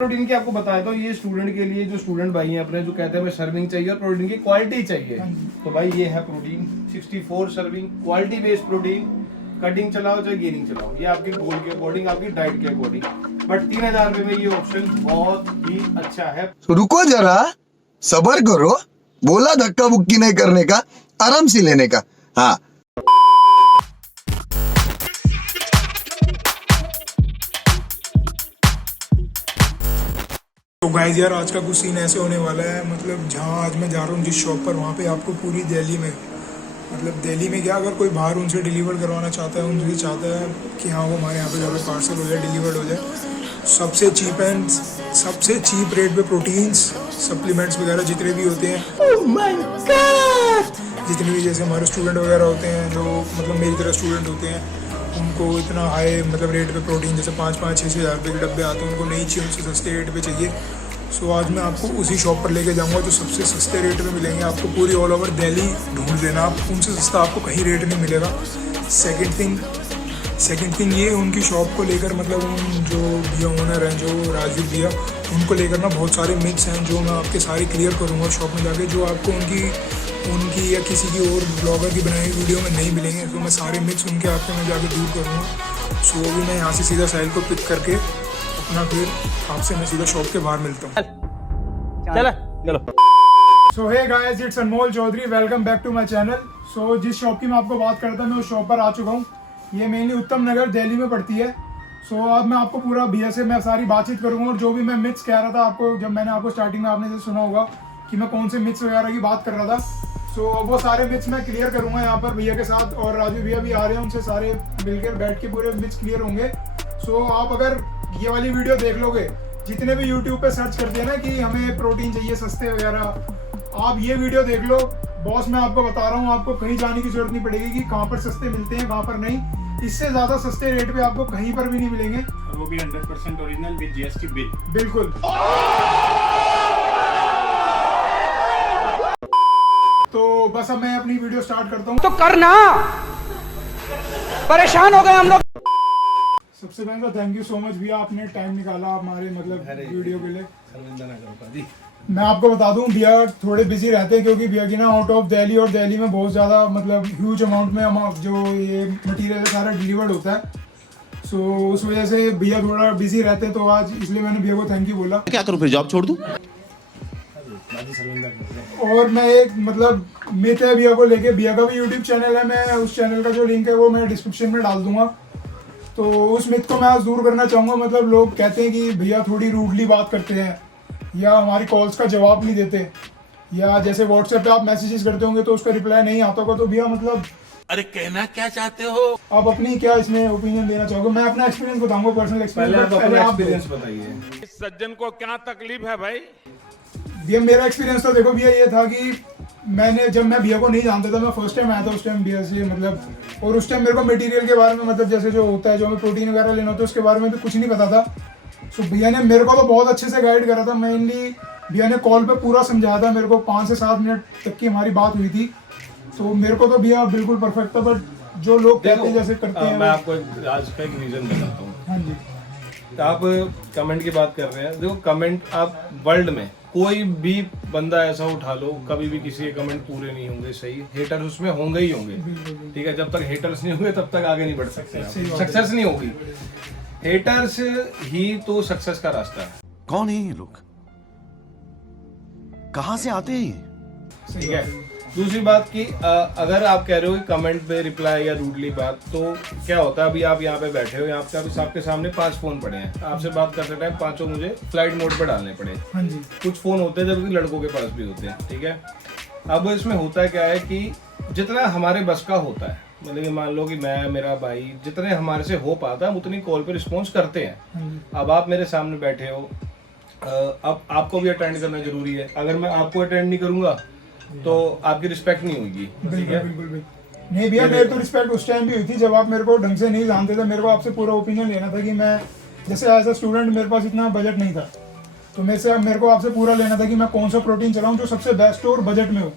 Protein की आपको बताया तो ये स्टूडेंट के लिए, जो स्टूडेंट भाई हैं अपने, जो कहते हैं हमें सर्विंग चाहिए और प्रोटीन की क्वालिटी चाहिए, तो भाई ये है protein 64 serving, quality based protein. Cutting चलाओ चाहे गेनिंग चलाओ, ये आपके गोल के अकॉर्डिंग, आपकी डाइट के अकॉर्डिंग। बट 3000 रुपए में ये ऑप्शन बहुत ही अच्छा है। रुको जरा, सबर करो, बोला धक्का बुक्की नहीं करने का, आराम से लेने का। हाँ, तो गाइस यार, आज का कुछ सीन ऐसे होने वाला है, मतलब जहाँ आज मैं जा रहा हूँ जिस शॉप पर, वहाँ पे आपको पूरी दिल्ली में, मतलब दिल्ली में क्या, अगर कोई बाहर उनसे डिलीवर करवाना चाहता है, उनसे चाहता है कि हाँ वो हमारे यहाँ पे जाकर पार्सल हो जाए, डिलीवर्ड हो जाए, सबसे चीप एंड सबसे चीप रेट पे प्रोटीन्स, सप्लीमेंट्स वगैरह जितने भी होते हैं, oh my God! जितने भी जैसे हमारे स्टूडेंट वगैरह होते हैं, जो मतलब मेरी तरह स्टूडेंट होते हैं, उनको इतना हाई मतलब रेट पे प्रोटीन जैसे 5-5-6 हज़ार रुपये के डब्बे आते हैं, उनको नहीं चाहिए, उनसे सस्ते रेट पे चाहिए। सो आज मैं आपको उसी शॉप पर लेके जाऊंगा जो सबसे सस्ते रेट में मिलेंगे। आपको पूरी ऑल ओवर दिल्ली ढूंढ लेना, आप उनसे सस्ता आपको कहीं रेट नहीं मिलेगा। सेकंड थिंग ये, उनकी शॉप को लेकर मतलब उन जो भैया ओनर हैं, जो राजीव भैया, उनको लेकर ना बहुत सारे मिथ्स हैं जो मैं आपके सारे क्लियर करूँगा शॉप में जाके, जो आपको उनकी या किसी की और ब्लॉगर की बनाई हुई वीडियो में नहीं मिलेंगे। तो मैं सारे मिथ्स उनके आपके मैं जाके दूर करूँगा। सो अभी मैं यहाँ से सीधा साहिल को पिक करके अपना फिर आपसे मैं सीधा शॉप के बाहर मिलता हूँ। चलो। So hey guys, it's Anmol Chaudhary, welcome back to my channel. So जिस शॉप की मैं आपको बात करता मैं उस शॉप पर आ चुका हूँ। ये मेनली उत्तम नगर दिल्ली में पड़ती है। सो अब मैं आपको पूरा भैया से मैं सारी बातचीत करूँगा, और जो भी मैं मिथ्स कह रहा था आपको, जब मैंने आपको स्टार्टिंग में आपने जैसे सुना होगा कि मैं कौन से मिथ्स वगैरह की बात कर रहा था, सो वो सारे मिथ्स मैं क्लियर करूँगा यहाँ पर भैया के साथ, और राजू भैया भी आ रहे हैं, उनसे सारे मिलकर बैठ के पूरे मिथ्स क्लियर होंगे। सो आप अगर ये वाली वीडियो देख लोगे, जितने भी यूट्यूब पे सर्च करते हैं ना कि हमें प्रोटीन चाहिए सस्ते वगैरह, आप ये वीडियो देख लो। बॉस मैं आपको बता रहा हूँ, आपको कहीं जाने की जरूरत नहीं पड़ेगी कि कहाँ पर सस्ते मिलते हैं कहाँ पर नहीं। इससे ज्यादा सस्ते रेट पे आपको कहीं पर भी नहीं मिलेंगे, और वो भी 100% ओरिजिनल विद जीएसटी बिल। बिल्कुल। तो बस अब मैं अपनी वीडियो स्टार्ट करता हूँ। तो करना, परेशान हो गए हम लोग। सबसे पहले तो थैंक यू सो मच भैया, आपने टाइम निकाला हमारे मतलब वीडियो के लिए। मैं आपको बता दूं, भैया थोड़े बिजी रहते हैं क्योंकि भैया की ना आउट ऑफ दिल्ली, और दिल्ली में बहुत ज़्यादा मतलब ह्यूज अमाउंट में जो ये मटेरियल है सारा डिलीवर्ड होता है। सो उस वजह से भैया थोड़ा बिजी रहते हैं, तो आज इसलिए मैंने भैया को थैंक यू बोला। क्या करूं फिर, जॉब छोड़ दूं? और मैं एक मतलब मिथ है भैया को लेके, भैया का भी यूट्यूब चैनल है, मैं उस चैनल का जो लिंक है वो मैं डिस्क्रिप्शन में डाल दूंगा। तो उस मिथ को मैं आज दूर करना चाहूँगा। मतलब लोग कहते हैं कि भैया थोड़ी रूडली बात करते हैं, या हमारी कॉल्स का जवाब नहीं देते, या जैसे व्हाट्सएप पे आप मैसेजेस करते होंगे तो उसका रिप्लाई नहीं आता होगा। तो भैया मतलब अरे कहना क्या चाहते हो? आप अपनी क्या इसमें ओपिनियन देना चाहोगे? मैं अपना एक्सपीरियंस बताऊंगा, पर्सनल एक्सपीरियंस बताइए। इस सज्जन को क्या तकलीफ है भाई? भैया मेरा एक्सपीरियंस तो देखो भैया ये था कि जब मैं भैया को नहीं जानता था, मैं फर्स्ट टाइम आया था उस टाइम भैया से मतलब, और उस टाइम मेरे को मटेरियल के बारे में मतलब जैसे जो होता है, जो हमें प्रोटीन वगैरह लेना होता है उसके बारे में तो कुछ नहीं पता था। सो भैया ने मेरे को तो बहुत अच्छे से गाइड करा था। मेनली भैया ने कॉल पे पूरा समझाया था मेरे को, 5 से 7 मिनट तक की हमारी बात हुई थी। तो मेरे को तो भैया बिल्कुल परफेक्ट था। बट जो लोग कहते हैं जैसे करते हैं, मैं आपको आज का एक रीजन बताता हूँ। हाँ जी, तो आप कमेंट की बात कर रहे हैं, देखो कमेंट आप वर्ल्ड में कोई भी बंदा ऐसा उठा लो, कभी भी किसी के कमेंट पूरे नहीं होंगे, सही हेटर्स उसमें होंगे ही होंगे, ठीक है। जब तक हेटर्स नहीं होंगे तब तक आगे नहीं बढ़ सकते, सक्सेस नहीं होगी। हेटर्स ही तो सक्सेस का रास्ता है। कौन है ये लोग, कहां से आते हैं ये? ठीक है। दूसरी बात की अगर आप कह रहे हो कि कमेंट पे रिप्लाई या रूडली बात, तो क्या होता है, अभी आप यहाँ पे बैठे हो, यहाँ पे अभी आपके सामने 5 फोन पड़े हैं, आपसे बात करते टाइम 5 मुझे फ्लाइट मोड पे डालने पड़े। हाँ जी। कुछ फोन होते हैं जबकि लड़कों के पास भी होते हैं, ठीक है। अब इसमें होता है क्या है कि जितना हमारे बस का होता है, मतलब कि मान लो कि मैं, मेरा भाई, जितने हमारे से हो पाता है हम उतनी कॉल पे रिस्पॉन्स करते हैं। अब आप मेरे सामने बैठे हो, अब आपको भी अटेंड करना जरूरी है। अगर मैं आपको अटेंड नहीं करूंगा तो आपकी रिस्पेक्ट नहीं होगी, ठीक है। बिल्कुल। नहीं भैया, मेरे तो रिस्पेक्ट उस टाइम भी हुई थी जब आप मेरे को ढंग से नहीं जानते थे। मेरे को आपसे पूरा ओपिनियन लेना था कि मैं जैसे एज अ स्टूडेंट मेरे पास इतना बजट नहीं था, तो मेरे को आपसे पूरा लेना था कि मैं कौन सा प्रोटीन चलाऊं जो सबसे बेस्ट हो और बजट में हो।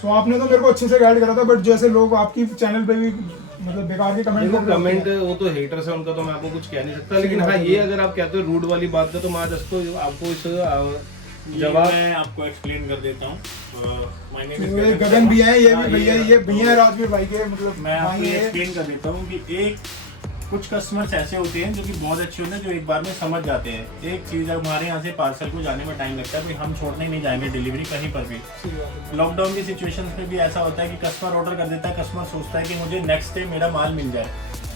सो आपने तो मेरे को अच्छे से गाइड करा था। बट जैसे लोग आपकी चैनल पे भी मतलब बेकार के कमेंट देखो कमेंट वो तो हेटर्स है उनका, तो मैं आपको कुछ कह नहीं सकता, लेकिन हाँ ये अगर आप कहते हो रूड वाली बात है तो मैं आज तो आपको इस जवाब मैं आपको एक्सप्लेन कर देता हूँ। माय नेम इज ये गगन भी है, ये भी भैया, ये भैया राजवीर भाई के मतलब मैं आपको भाई है। एक्सप्लेन कर देता हूँ कि कुछ कस्टमर्स ऐसे होते हैं जो कि बहुत अच्छे होते हैं, जो एक बार में समझ जाते हैं। एक चीज़ हमारे यहाँ से पार्सल को जाने में टाइम लगता है, भाई हम छोड़ने नहीं जाएंगे डिलीवरी कहीं पर भी। लॉकडाउन की सिचुएशन में भी ऐसा होता है कि कस्टमर ऑर्डर कर देता है, कस्टमर सोचता है कि मुझे नेक्स्ट डे मेरा माल मिल जाए,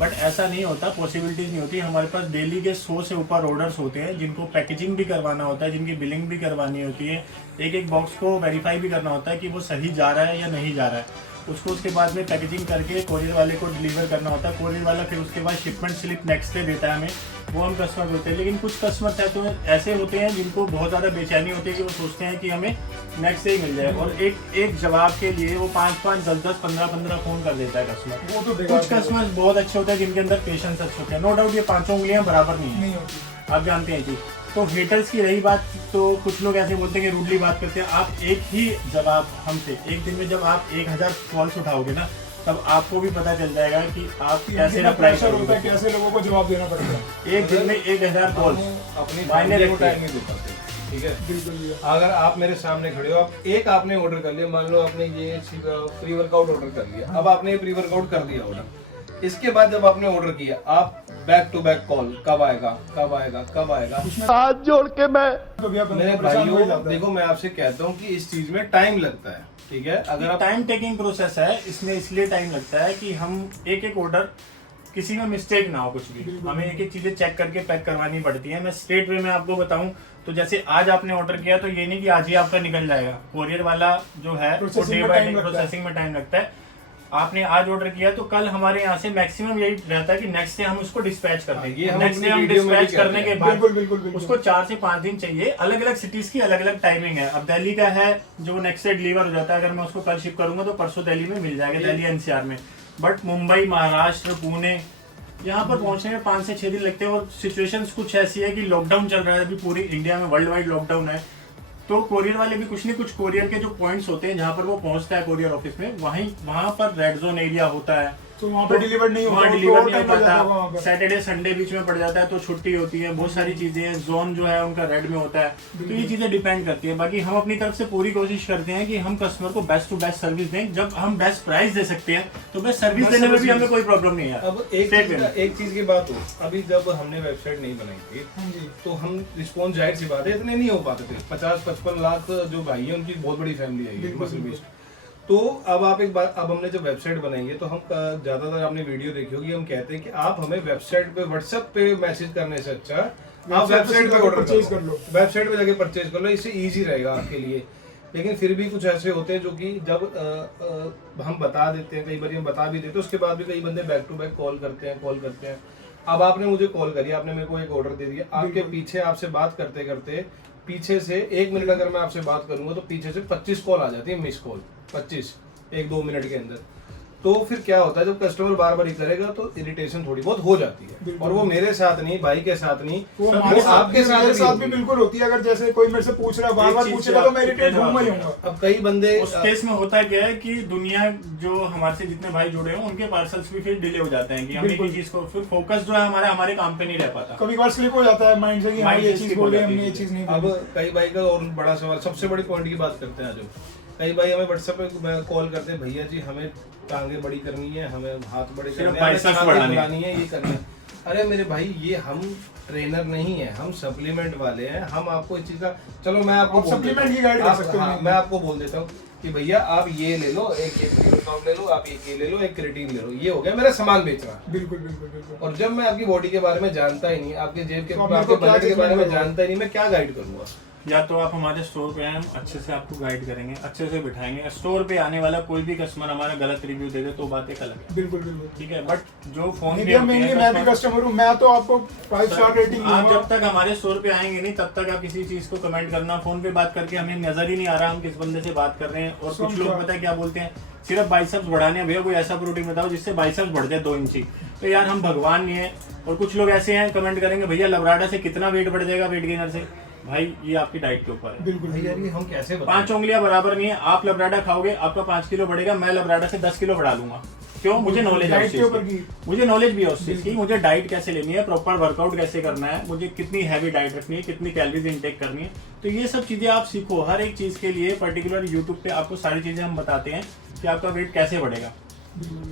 बट ऐसा नहीं होता, पॉसिबिलिटीज नहीं होती। हमारे पास डेली के 100 से ऊपर ऑर्डर्स होते हैं जिनको पैकेजिंग भी करवाना होता है, जिनकी बिलिंग भी करवानी होती है, एक एक बॉक्स को वेरीफाई भी करना होता है कि वो सही जा रहा है या नहीं जा रहा है। उसको उसके बाद में पैकेजिंग करके कोरियर वाले को डिलीवर करना होता है। कोरियर वाला फिर उसके बाद शिपमेंट स्लिप नेक्स्ट डे देता है हमें, वो हम कस्टमर होते हैं। लेकिन कुछ कस्टमर तो ऐसे होते हैं जिनको बहुत ज़्यादा बेचैनी होती है कि वो सोचते हैं कि हमें नेक्स्ट डे ही मिल जाए, और एक जवाब के लिए वो 5-5, 10-10, 15-15 फ़ोन कर देता है कस्टमर। वो तो कुछ कस्टमर बहुत अच्छे होते हैं जिनके अंदर पेशेंस अच्छे होते हैं। नो डाउट ये पांचों उंगलियां बराबर नहीं होती। है, आप जानते हैं जी। तो हेटर्स की रही बात, तो कुछ लोग ऐसे बोलते हैं कि रूडली बात करते हैं। आप एक ही जवाब हमसे, एक दिन में जब आप 1000 कॉल्स उठाओगे ना, तब आपको भी पता चल जाएगा कि आप कैसे रिप्लाई करोगे, कैसे लोगों को जवाब देना पड़ेगा। एक दिन में 1000 कॉल्स अपनी मायने फैमिली को रखते हैं। टाइम नहीं दे पाते, ठीक है। बिल्कुल। अगर आप मेरे सामने खड़े हो, आप एक आपने ऑर्डर कर लिया, मान लो आपने ये प्री वर्कआउट ऑर्डर कर लिया, अब आपने ये प्री वर्कआउट कर दिया ऑर्डर, इसके बाद जब आपने ऑर्डर किया, आप बैक टू बैक कॉल, कब आएगा कब आएगा कब आएगा। हाथ जोड़ के मैं तो भैया बंदा मेरे परेशान हो भाइयों जाता है। देखो, मैं आपसे कहता हूँ कि इस चीज में टाइम लगता है, ठीक है। अगर आप टाइम टेकिंग प्रोसेस है, इसमें इसलिए टाइम लगता है कि हम एक एक ऑर्डर, किसी में मिस्टेक ना हो कुछ भी, हमें एक एक चीजें चेक करके पैक करवानी पड़ती है। मैं स्ट्रेट वे में आपको बताऊं तो जैसे आज आपने ऑर्डर किया तो ये नहीं कि आज ही आपका निकल जाएगा। कोरियर वाला जो है वो डे बाय डे प्रोसेसिंग में टाइम लगता है। आपने आज ऑर्डर किया तो कल हमारे यहाँ से मैक्सिमम यही रहता है कि नेक्स्ट डे हम उसको डिस्पैच कर देंगे। नेक्स्ट डे हम डिस्पैच करने के बाद बिल्कुल उसको 4 से 5 दिन चाहिए। अलग अलग सिटीज की अलग अलग टाइमिंग है। अब दिल्ली का है जो नेक्स्ट डे डिलीवर हो जाता है, अगर मैं उसको कल शिप करूंगा तो परसों दिल्ली में मिल जाएगा, दिल्ली एनसीआर में। बट मुंबई, महाराष्ट्र, पुणे, यहाँ पर पहुंचने में 5 से 6 दिन लगते हैं। और सिचुएशंस कुछ ऐसी है कि लॉकडाउन चल रहा है अभी पूरी इंडिया में, वर्ल्ड वाइड लॉकडाउन है। तो कोरियर वाले भी कुछ नहीं, कुछ कोरियर के जो पॉइंट्स होते हैं जहाँ पर वो पहुंचता है कोरियर ऑफिस में, वहाँ पर रेड जोन एरिया होता है, तो वहाँ पे डिलीवर नहीं होता, वहाँ तो डिलीवर और नहीं हो time लग जाता होगा वहाँ पाता। पे। सैटरडे संडे बीच में पड़ जाता है तो छुट्टी होती है, बहुत सारी चीजें हैं। जोन जो है उनका रेड में होता है, तो ये चीजें डिपेंड करती है। बाकी हम अपनी तरफ से पूरी कोशिश करते हैं कि हम कस्टमर को बेस्ट टू बेस्ट सर्विस दें। जब हम बेस्ट प्राइस दे सकते हैं तो बेस्ट सर्विस देने में भी हमें कोई प्रॉब्लम नहीं है। अब एक चीज की बात हो, अभी जब हमने वेबसाइट नहीं बनाई थी हाँ जी। तो हम रिस्पॉन्स, जाहिर सी बात है, इतने नहीं हो पाते थे। 50-55 लाख जो भाई है उनकी बहुत बड़ी फैमिली है मसल बेस्ड। तो अब आप एक बात, अब हमने जब वेबसाइट बनाई है तो हम ज्यादातर आपने वीडियो देखी होगी, हम कहते हैं कि आप हमें वेबसाइट पे, व्हाट्सएप पे मैसेज करने से अच्छा आप वेबसाइट पे ऑर्डर परचेज कर लो, वेबसाइट पे जाके परचेज कर लो, इससे इजी रहेगा आपके लिए। लेकिन फिर भी कुछ ऐसे होते हैं जो कि जब हम बता देते हैं, कई बार हम बता भी देते हैं, उसके बाद भी कई बंदे बैक टू बैक कॉल करते हैं। अब आपने मुझे कॉल करी, आपने मेरे को एक ऑर्डर दे दिया, आपके पीछे आपसे बात करते करते पीछे से 1 मिनट अगर मैं आपसे बात करूंगा तो पीछे से 25 कॉल आ जाती है, मिस कॉल 25 1-2 मिनट के अंदर। तो फिर क्या होता है, जब कस्टमर बार बार ही करेगा तो इरिटेशन थोड़ी बहुत हो जाती है। और वो मेरे साथ नहीं, भाई के साथ नहीं, वो हमारे आपके साथ भी बिल्कुल होती है। अगर जैसे कोई मेरे से पूछ रहा है, बार बार पूछेगा तो मैं इरिटेट होऊंगा ही होऊंगा। अब कई बंदे उस केस में होता क्या है कि दुनिया जो हमारे से जितने भाई जुड़े हैं उनके पार्सल्स भी फिर डिले हो जाते हैं कि हम एक ही चीज को, फिर फोकस जो है हमारे काम पे नहीं रह पाता। कभी बार स्लिप हो जाता है माइंड से कि हाँ ये चीज बोले, हमने ये चीज नहीं अब कई भाई का और बड़ा सवाल, सबसे बड़ी पॉइंट की बात करते हैं। जो कई भाई हमें व्हाट्सएप पे कॉल करते हैं, भैया जी हमें टांगे बड़ी करनी है, हमें हाथ बड़े करने हैं, हमें छाती बढ़ानी है, ये करनी है। अरे मेरे भाई, ये हम ट्रेनर नहीं है, हम सप्लीमेंट वाले हैं। हम आपको इस चीज का, चलो मैं आपको सप्लीमेंट की गाइड कर सकते हो। मैं आपको बोल देता हूँ कि भैया आप ये ले लो, एक प्री-वर्कआउट ले लो, आप एक ये ले लो, एक क्रिएटिन ले लो, ये हो गया मेरा सामान बेचना। बिल्कुल। और जब मैं आपकी बॉडी के बारे में जानता ही नहीं, आपके जेब के, तो आपके बजट के बारे में जानता ही नहीं, मैं क्या गाइड करूंगा। या तो आप हमारे स्टोर पे आए, हम अच्छे से आपको गाइड करेंगे, अच्छे से बिठाएंगे। स्टोर पे आने वाला कोई भी कस्टमर हमारा गलत रिव्यू दे दे तो बात एक अलग है। बिल्कुल। ठीक है, बट जो फोन पे मैं भी कस्टमर हूँ, मैं तो आपको 5 स्टार रेटिंग आप जब तक हमारे स्टोर पे आएंगे नहीं तब तक आप किसी चीज को कमेंट करना, फोन पे बात करके हमें नजर ही नहीं आ रहा हम किस बंदे से बात कर रहे हैं। और कुछ लोग पता है क्या बोलते हैं, सिर्फ बाइसेप्स बढ़ाने हैं, भैया कोई ऐसा प्रोटीन बताओ जिससे बाइसेप्स बढ़ जाए 2 इंची। तो यार हम भगवान नहीं है। और कुछ लोग ऐसे हैं कमेंट करेंगे, भैया लबराडा से कितना वेट बढ़ जाएगा वेट गेनर से। भाई ये आपकी डाइट के ऊपर है। बिल्कुल भैया ये हम कैसे बताएं? 5 उंगलियां बराबर नहीं है। आप लबराडा खाओगे आपका 5 किलो बढ़ेगा, मैं लबराडा से 10 किलो बढ़ा लूंगा। क्यों? मुझे नॉलेज है डाइट उस के चीज़ ऊपर की। की। मुझे नॉलेज भी है उस चीज़ की, मुझे डाइट कैसे लेनी है, प्रॉपर वर्कआउट कैसे करना है, मुझे कितनी हैवी डाइट रखनी है, कितनी कैलोरीज इनटेक करनी है। तो ये सब चीज़ें आप सीखो। हर एक चीज़ के लिए पर्टिकुलर यूट्यूब पे आपको सारी चीज़ें हम बताते हैं कि आपका वेट कैसे बढ़ेगा।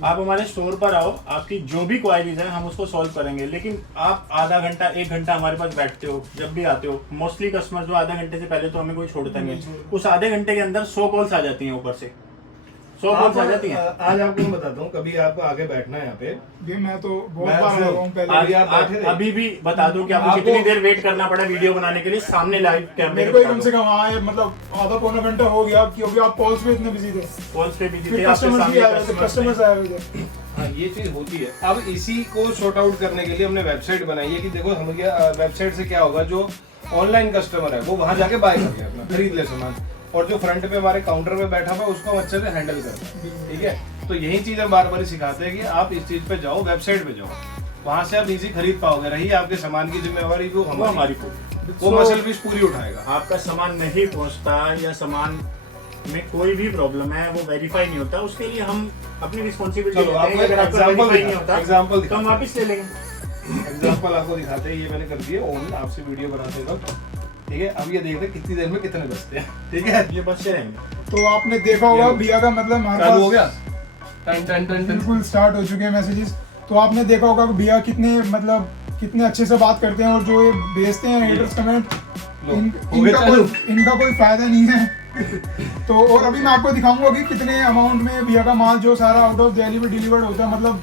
आप हमारे स्टोर पर आओ, आपकी जो भी क्वायरीज है हम उसको सॉल्व करेंगे। लेकिन आप आधा घंटा 1 घंटा हमारे पास बैठते हो, जब भी आते हो, मोस्टली कस्टमर जो आधा घंटे से पहले तो हमें कोई छोड़ता नहीं है, उस आधे घंटे के अंदर 100 कॉल्स आ जाती हैं, ऊपर से 100 कॉल्स आ जाती हैं। आज आपको मैं बताता हूँ, कभी आपको आगे बैठना है यहाँ पे, ये मैं तो बहुत मैं बार सुनो, लगा हूँ पहले। अभी आप बैठे थे। अभी भी बता दूं कि आपको कितनी देर वेट करना पड़ा वीडियो बनाने के लिए, सामने लाइव कैमरे मेरे को ही कम से कम हाँ मतलब आधा पौना घंटा हो गया, क्योंकि आप कॉल्स पे इतने बिजी थे, कॉल्स पे भी थे, फिर आपके कस्टमर्स भी सामने आए थे, कस्टमर्स आए हुए थे। हाँ, ये चीज होती है। अब इसी को सॉर्ट आउट करने के लिए हमने वेबसाइट बनाई है कि देखो हम वेबसाइट से क्या होगा, जो ऑनलाइन कस्टमर है वो वहां जाके बाय कर ले, अपना खरीद ले सामान, और जो फ्रंट पे हमारे काउंटर पे बैठा हुआ है उसको हम अच्छे से हैंडल कर ले। ठीक है, तो यही चीज हम बार बार सिखाते हैं कि आप इस चीज पे जाओ, वेबसाइट पे जाओ, वहां से आप इजी खरीद पाओगे। रही आपके सामान की जिम्मेवारी वो हमारी वो मसल पीस पूरी उठाएगा। आपका सामान नहीं पहुंचता या सामान में कोई भी प्रॉब्लम है वो वेरीफाई नहीं होता, उसके लिए हम अपनी रिस्पॉन्सिबिलिटी चलो, लेते हैं। आपको अगर आपका एग्जांपल वेरीफाई नहीं होता एग्जांपल तो हम वापस ले लेंगे। एग्जांपल आपको दिखाते हैं, ये मैंने कर दिए ऑन आपसे वीडियो बनाते वक्त। ठीक है, अब ये देखते हैं कितनी देर में कितने बजते हैं। ठीक है, ये बच्चे रहेंगे। तो आपने देखा होगा भैया का मतलब हमारे चालू हो पास गया, टन टन टन टन। बिल्कुल स्टार्ट हो चुके हैं मैसेजेस। तो आपने देखा होगा कि भैया कितने मतलब कितने अच्छे से बात करते हैं, और जो ये भेजते हैं हेटर्स कमेंट, लो, हो गया चालू। इनका कोई फायदा नहीं है। तो और अभी मैं आपको दिखाऊंगा कि कितने अमाउंट में भैया का माल जो सारा आउट ऑफ दिल्ली में डिलीवर्ड होता है, मतलब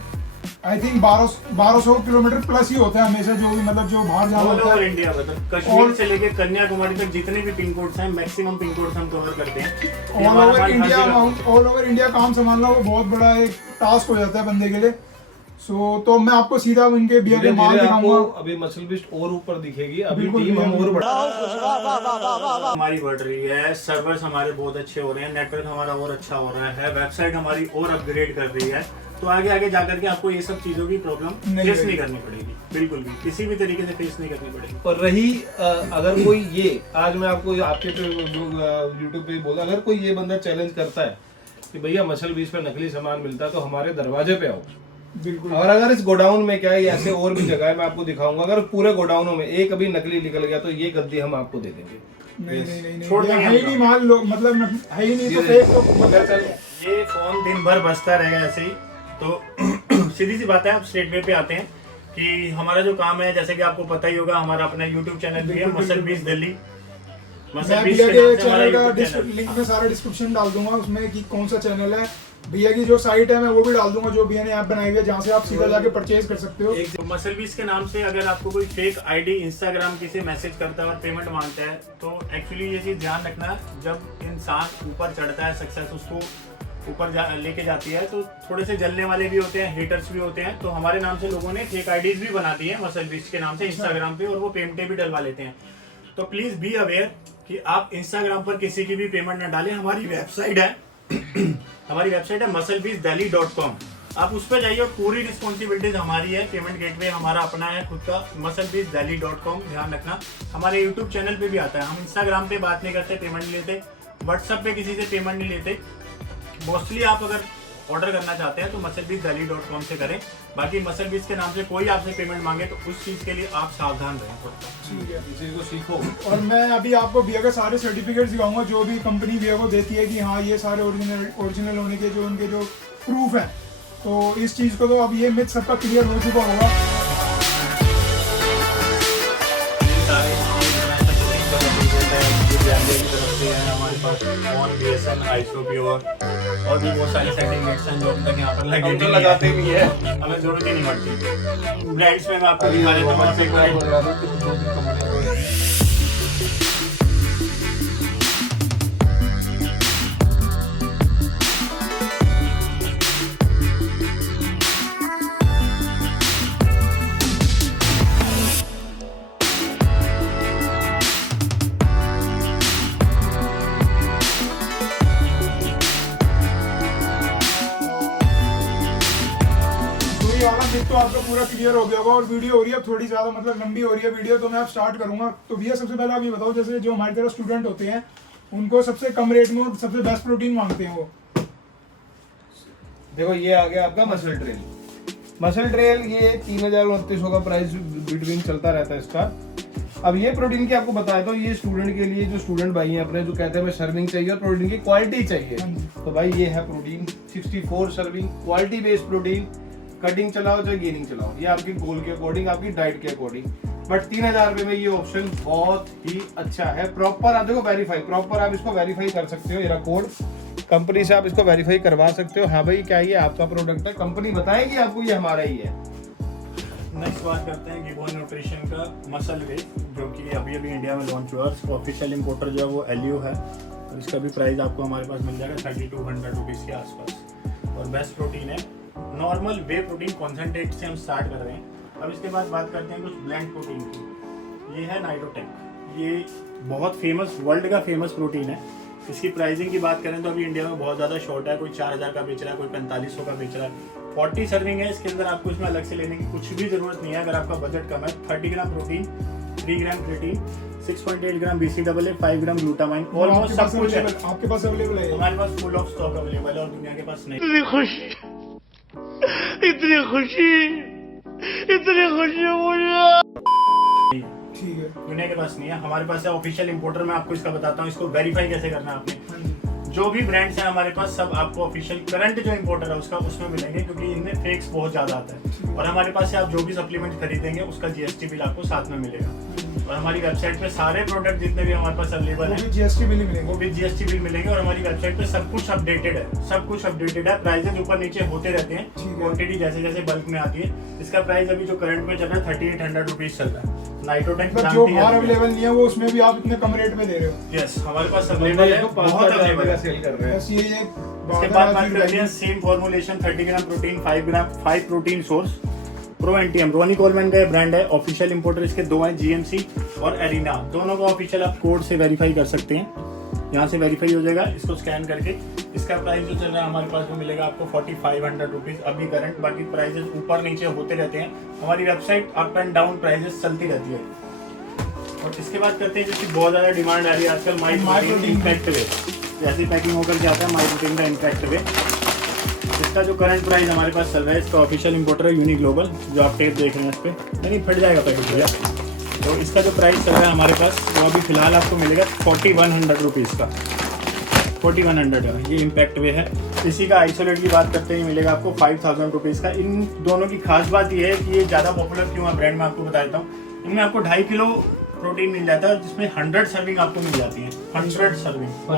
आई थिंक 1200 किलोमीटर प्लस ही होता है हमेशा, जो भी मतलब जो बाहर जाना ऑल होता ओवर है। इंडिया, मतलब कश्मीर से लेके कन्याकुमारी तक जितने भी पिन कोड्स हैं, मैक्सिमम पिन कोड्स हम कवर करते हैं। ये ऑल हमारा ओवर माल हर इंडिया जगह- ऑल ओवर इंडिया काम संभालना वो बहुत बड़ा एक टास्क हो जाता है बंदे के लिए। तो मैं आपको सीधा इनके भैया के धीरे माल धीरे आपको दिखाऊंगा। अभी मसल बिस्ट और ऊपर दिखेगी, अभी बिल्कुल, टीम हम और बढ़ा। हमारी बढ़ रही है, सर्वर्स हमारे बहुत अच्छे हो रहे हैं, नेटवर्क हमारा और अच्छा हो रहा है, वेबसाइट हमारी और अपग्रेड कर रही है। तो आगे आगे जाकर के आपको ये सब चीजों की प्रॉब्लम नहीं फेस होगी। नहीं करनी पड़ेगी, बिल्कुल भी किसी भी तरीके से फेस नहीं करनी पड़ेगी। और रही अगर कोई ये आज मैं आपको आपके यूट्यूब पे बोला, अगर कोई ये बंदा चैलेंज करता है कि भैया मसल बीस पे नकली सामान मिलता है तो हमारे दरवाजे पे आओ। बिल्कुल। और अगर इस गोडाउन में क्या है, ऐसे और भी जगह है, मैं आपको दिखाऊंगा, अगर पूरे गोडाउनों में एक अभी नकली निकल गया तो ये गद्दी हम आपको दे देंगे। नहीं छोड़ देंगे है ही हम नहीं माल लो, मतलब है ही नहीं तो फेक तो मतलब ये फोन दिन भर बजता रहेगा ऐसे ही। तो सीधी सी बात है, आप स्ट्रेट वे पे आते हैं कि हमारा जो काम है, जैसे कि आपको पता ही होगा, हमारा अपना यूट्यूब चैनल भी है, मसल बीस दिल्ली। मैं मसल बीस भैया के के नाम से हमारा चैनल का YouTube चैनल। लिंक में सारा डिस्क्रिप्शन डाल दूंगा, उसमें कि कौन सा चैनल है, भैया की जो साइट है मैं वो भी डाल दूंगा, जो भैया ने ऐप बनाई हुई है जहाँ से आप सीधा जाके परचेज कर सकते हो। एक मसल बीस के नाम से अगर आपको कोई फेक आईडी इंस्टाग्राम किसी मैसेज करता है और पेमेंट मांगता है, तो एक्चुअली ये चीज ध्यान रखना, जब इंसान ऊपर चढ़ता है, सक्सेस उसको ऊपर लेके जाती है, तो थोड़े से जलने वाले भी होते हैं, हेटर्स भी होते हैं। तो हमारे नाम से लोगों ने फेक आईडीज भी बना दी है मसल बीस के नाम से इंस्टाग्राम पे, और वो पेमेंटें भी डलवा लेते हैं। तो प्लीज बी अवेयर कि आप इंस्टाग्राम पर किसी की भी पेमेंट न डालें। हमारी वेबसाइट है हमारी वेबसाइट है musclebeastdelhi.com। आप उस पर जाइए और पूरी रिस्पॉन्सिबिलिटीज हमारी है। पेमेंट गेटवे हमारा अपना है खुद का, musclebeastdelhi.com। ध्यान रखना, हमारे यूट्यूब चैनल पे भी आता है। हम इंस्टाग्राम पे बात नहीं करते, पेमेंट नहीं लेते, व्हाट्सएप पे किसी से पेमेंट नहीं लेते। मोस्टली आप अगर ऑर्डर करना चाहते हैं तो musclebeastdelhi.com से करें। बाकी मसल बीस के नाम से कोई आपसे पेमेंट मांगे तो उस चीज के लिए आप सावधान रहें। ठीक है। इस चीज को सीखो। और मैं अभी आपको भैया के सारे सर्टिफिकेट्स दिखाऊंगा, जो भी कंपनी भैया को देती है कि हाँ ये सारे ओरिजिनल होने के जो उनके जो प्रूफ है। तो इस चीज़ को तो अब ये मिथ सबका क्लियर हो चुका होगा। हमारे पास BSN, ISOPure और भी बहुत सारे सर्टिफिकेट्स हैं जो अभी तक यहाँ पर लगे हम तो भी लगाते भी है। हमें जरूरत ही नहीं पड़ती। ब्रांड्स में मैं आपको दिखा देता हूँ बस एक मिनट। तो ये वाला मिथ तो आपका पूरा क्लियर हो गया होगा। और वीडियो हो रही है थोड़ी ज़्यादा मतलब लंबी हो रही है वीडियो, तो मैं अब स्टार्ट करूंगा। तो भैया सबसे पहले आप ये बताओ, जैसे जो हमारी तरह स्टूडेंट होते हैं उनको सबसे कम रेट में और सबसे बेस्ट प्रोटीन मांगते हैं वो, देखो ये आ गया आपका मसल ट्रेल। मसल ट्रेल ये 3,000-2900 का प्राइस बिटवीन चलता रहता है इसका। अब ये प्रोटीन की आपको बताया तो ये स्टूडेंट के लिए, जो स्टूडेंट भाई हैं अपने, जो कहते हैं हमें सर्विंग चाहिए और प्रोटीन की क्वालिटी चाहिए, तो भाई ये है protein 64 serving, quality based protein. Cutting चलाओ चाहे गेनिंग चलाओ, ये आपके गोल के अकॉर्डिंग, आपकी डाइट के अकॉर्डिंग। बट 3,000 रुपये में ये ऑप्शन बहुत ही अच्छा है। प्रॉपर आप देखो वेरीफाई, प्रॉपर आप इसको वेरीफाई कर सकते हो। ये कोड कंपनी से आप इसको वेरीफाई करवा सकते हो। हाँ भाई क्या ये आपका प्रोडक्ट है, कंपनी बताएगी आपको ये हमारा ही है। नेक्स्ट बात करते हैं गिबॉन न्यूट्रिशन का मसल वे, जो कि अभी अभी इंडिया में लॉन्च हुआ है। इसका ऑफिशियल इंपोर्टर जो है वो एलियो है, और इसका भी प्राइस आपको हमारे पास मिल जाएगा 3200 रुपीज़ के आसपास। और बेस्ट प्रोटीन है, नॉर्मल वे प्रोटीन कॉन्सेंट्रेट से हम स्टार्ट कर रहे हैं। अब इसके बाद बात करते हैं कुछ ब्लेंड प्रोटीन की। ये है नाइट्रोटेक, ये बहुत फेमस, वर्ल्ड का फेमस प्रोटीन है। इसकी प्राइसिंग की बात करें तो अभी इंडिया में बहुत ज़्यादा शॉर्ट है, कोई 4,000 का बेच रहा है, कोई 4500 का बेच रहा है। 40 सर्विंग है इसके अंदर, आपको इसमें अलग से लेने की कुछ भी जरूरत नहीं है अगर आपका बजट कम है। 30 ग्राम प्रोटीन, 3 ग्राम क्रिएटिन, 6.8 ग्राम BCAA, 5 ग्राम ग्लूटामाइन, ऑलमोस्ट सब कुछ है आपके पास अवेलेबल है। हमारे पास, फुल ऑफ स्टॉक अवेलेबल है और दुनिया के पास नहीं। इतनी खुशी, इतनी खुशी, इतनी खुशी मुझे। ठीक है, दुनिया के पास नहीं है, हमारे पास है ऑफिशियल इंपोर्टर। मैं आपको इसका बताता हूँ, इसको वेरीफाई कैसे करना है आपने। जो भी ब्रांड्स हैं हमारे पास सब आपको ऑफिशियल करंट जो इंपोर्टर है उसका उसमें मिलेंगे, क्योंकि इनमें फेक्स बहुत ज्यादा आता है। और हमारे पास से आप जो भी सप्लीमेंट खरीदेंगे उसका GST बिल आपको साथ में मिलेगा। और हमारी वेबसाइट पे सारे प्रोडक्ट जितने भी हमारे पास अवेलेबल है GST बिल मिलेंगे, वो भी GST बिल मिलेंगे। और हमारी वेबसाइट पे सब कुछ अपडेटेड है, सब कुछ अपडेटेड है। प्राइसेस ऊपर नीचे होते रहते हैं, क्वांटिटी जैसे जैसे बल्क में आती है। इसका प्राइस अभी जो करंट में चल रहा है 3800 रुपीज चल रहा है। नाइट्रोटेक जो बाहर अवेलेबल नहीं है वो उसमें भी आप इतने कम रेट में दे रहे हो। यस, हमारे पास अवेलेबल है, बहुत अवेलेबल है, सेल कर रहे हैं। बस ये इसके बाद बात करते हैं same formulation, 30 gram protein, 5 protein source, Pro Antium, Ronnie Coleman का ब्रांड है। ऑफिशियल इंपोर्टर इसके दो हैं, GMC और एरिना, दोनों का ऑफिशियल आप कोड से वेरीफाई कर सकते हैं। यहाँ से वेरीफाई हो जाएगा, इसको स्कैन करके। इसका प्राइस जो चल रहा है हमारे पास वो मिलेगा आपको 4500 रुपीज़ अभी करंट। बाकी प्राइजेस ऊपर नीचे होते रहते हैं, हमारी website up and down prices चलती रहती है। और इसके बाद करते हैं जिसकी बहुत ज़्यादा डिमांड आ रही है आजकल, माई प्रोटीन इम्पैक्ट वे। जैसे पैकिंग होकर के आता है माई प्रोटीन का इम्पैक्ट वे। इसका जो करंट प्राइस हमारे पास चल रहा है, इसका ऑफिशियल इंपोर्टर है यूनिक ग्लोबल, जो आप टेप देख रहे हैं इस पर नहीं फट जाएगा पैकेट भैया। तो इसका जो प्राइस चल रहा है हमारे पास वो अभी फिलहाल आपको मिलेगा 4100 रुपीज़ का। 4100 का ये इम्पैक्ट वे है। इसी का आइसोलेट की बात करते हैं, मिलेगा आपको 5000 रुपीज़ का। इन दोनों की खास बात ये है कि ये ज़्यादा पॉपुलर क्यों है ब्रांड, में आपको बता देता हूँ। इनमें आपको 2.5 किलो प्रोटीन मिल जाता है, जिसमें 100 सर्विंग आपको मिल जाती है। 100 सर्विंग।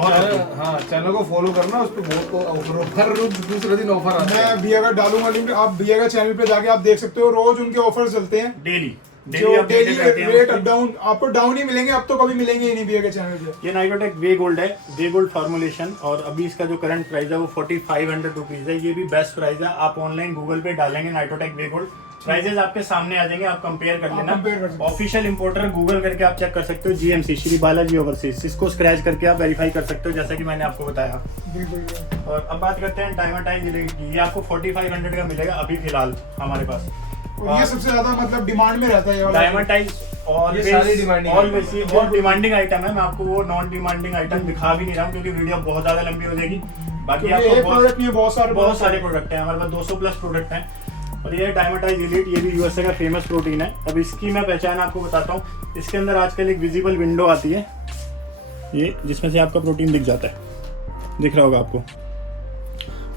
हाँ, चैनल को फॉलो करना, उस पर बहुत हर रोज दूसरे दिन ऑफर आता है। मैं भैया का डालूंगा लिंक, आप भैया का चैनल पे जाके आप देख सकते हो, रोज उनके ऑफर चलते हैं। Daily daily rate up down, आपको डाउन ही मिलेंगे, अब तो कभी मिलेंगे ही नहीं भैया के चैनल पे। ये नाइट्रोटेक वे गोल्ड है, वे गोल्ड फॉर्मुलेशन, और अभी इसका जो करंट प्राइस है वो 4500 रुपीज़ है। ये भी बेस्ट प्राइस है। आप ऑनलाइन गूगल पे डालेंगे नाइट्रोटेक वे गोल्ड, प्राइजेस आपके सामने आ जाएंगे, आप कंपेयर कर लेना। ऑफिशियल इंपोर्टर गूगल करके आप चेक कर सकते हो, GMC श्री बालाजी ओवरसीज, इसको स्क्रैच करके आप वेरीफाई कर सकते हो, जैसा कि मैंने आपको बताया। और अब बात करते हैं डायमंडाइज की, ये आपको 4500 का मिलेगा अभी फिलहाल हमारे पास। और ये सबसे ज्यादा मतलब डिमांड में रहता है ये वाला डायमंडाइज ऑलवेज ये बहुत डिमांडिंग आइटम है। मैं आपको वो नॉन डिमांडिंग आइटम दिखा भी नहीं रहा हूँ, क्योंकि वीडियो बहुत ज्यादा लंबी हो जाएगी। बाकी आपको बहुत सारे प्रोडक्ट हैं, हमारे पास 200 प्लस प्रोडक्ट हैं। और ये डायमंडाइज एलीट, ये भी USA का फेमस प्रोटीन है। अब इसकी मैं पहचान आपको बताता हूँ। इसके अंदर आजकल एक विजिबल विंडो आती है, ये जिसमें से आपका प्रोटीन दिख जाता है, दिख रहा होगा आपको।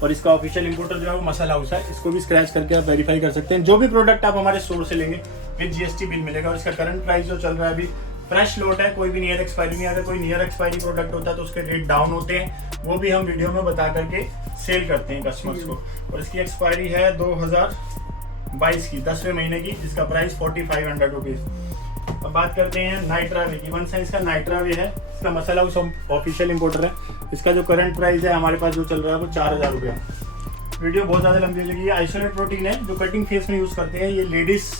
और इसका ऑफिशियल इंपोर्टर जो है वो मसल हाउस है, इसको भी स्क्रैच करके आप वेरीफाई कर सकते हैं। जो भी प्रोडक्ट आप हमारे स्टोर से लेंगे विद GST बिल मिलेगा। और इसका करंट प्राइस जो चल रहा है अभी, फ्रेश लॉट है, कोई भी नियर एक्सपायरी नहीं। अगर कोई नियर एक्सपायरी प्रोडक्ट होता है तो उसके रेट डाउन होते हैं, वो भी हम वीडियो में बता करके सेल करते हैं कस्टमर्स को। और इसकी एक्सपायरी है 2022 की, 10वें महीने की। इसका प्राइस 4500 रुपीज़। अब बात करते हैं नाइट्रा वे की। वन साइज का नाइट्रा वे है, इसका मसल हाउस ऑफिशियल इंपोर्टर है। इसका जो करंट प्राइस है हमारे पास जो चल रहा है वो 4000 रुपया। वीडियो बहुत ज़्यादा लंबी हो जाएगी। ये आइसोलेट प्रोटीन है, जो कटिंग फेस में यूज़ करते हैं। ये लेडीज,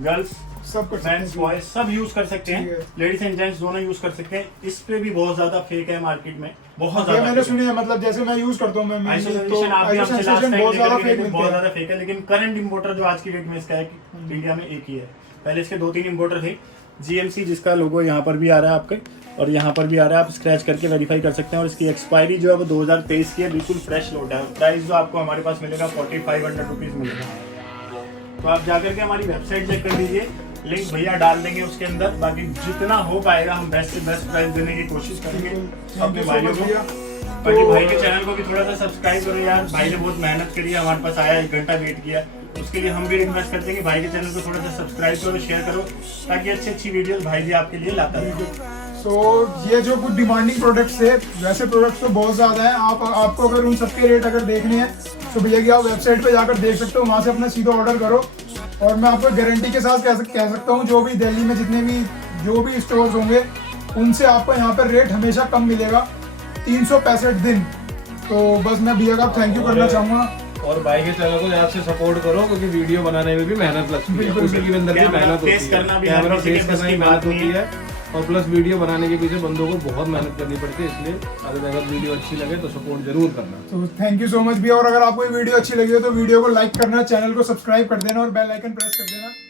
गर्ल्स, सब मेंस, बॉयज सब यूज कर सकते हैं, लेडीज एंड जेंट्स दोनों यूज कर सकते हैं। इस पे भी बहुत ज्यादा फेक है मार्केट में, बहुत ज्यादा। मैंने सुनी है, मतलब जैसे मैं यूज करता हूँ, मैं आइसोलेशन आप भी हमसे लास्ट टाइम बहुत ज्यादा फेक है। लेकिन करंट इंपोर्टर जो आज की डेट में इसका है इंडिया में एक ही है। पहले इसके 2-3 इंपोर्टर थे। GMC जिसका लोगो यहाँ पर भी आ रहा है आपके, और यहाँ पर भी आ रहा है, आप स्क्रैच करके वेरीफाई कर सकते हैं। और इसकी एक्सपायरी जो है वो 2023 की है, बिल्कुल फ्रेश लॉट है। प्राइस जो आपको हमारे पास मिलेगा 4500 रुपीज़ मिलेगा। तो आप जाकर के हमारी वेबसाइट चेक कर लीजिए, लिंक भैया डाल देंगे उसके अंदर। बाकी जितना हो पाएगा हम बेस्ट से बेस्ट प्राइस देने की कोशिश करेंगे अपने भाइयों को। बाकी भाई के चैनल को भी थोड़ा सा सब्सक्राइब करो यार, भाई ने बहुत मेहनत करी है, हमारे पास आया 1 घंटा वेट किया, उसके लिए हम भी रिक्वेस्ट करते हैं कि भाई के चैनल को थोड़ा सा सब्सक्राइब करो, शेयर करो, ताकि अच्छी अच्छी वीडियोस भाई भी आपके लिए लाता रहे। सो ये जो कुछ डिमांडिंग प्रोडक्ट्स है, वैसे प्रोडक्ट्स तो बहुत ज़्यादा हैं। आपको अगर उन सबके रेट अगर देखने हैं तो भैया की आप वेबसाइट पे जाकर देख सकते हो, वहाँ से अपना सीधा ऑर्डर करो। और मैं आपको गारंटी के साथ कह सकता हूँ, जो भी दिल्ली में जितने भी जो भी स्टोर्स होंगे उनसे आपको यहाँ पर रेट हमेशा कम मिलेगा 365 दिन। तो बस मैं भैया का थैंक यू करना चाहूँगा। और भाई के चैनल को याद से सपोर्ट करो, क्योंकि वीडियो बनाने में भी मेहनत लगती है, बिल्कुल, उसी के अंदर भी कैमरा मेहनत होती फेस है, करना भी कैमरा हर किसी के फेस बस करना की भी बात मेहनत नहीं होती है। और प्लस वीडियो बनाने के पीछे बंदों को बहुत मेहनत करनी पड़ती है, इसलिए अगर वीडियो अच्छी लगे तो सपोर्ट जरूर करना। तो थैंक यू सो मच भैया। और अगर आपको ये वीडियो अच्छी लगी हो तो वीडियो को लाइक करना, चैनल को सब्सक्राइब कर देना और बेल आइकन प्रेस कर देना।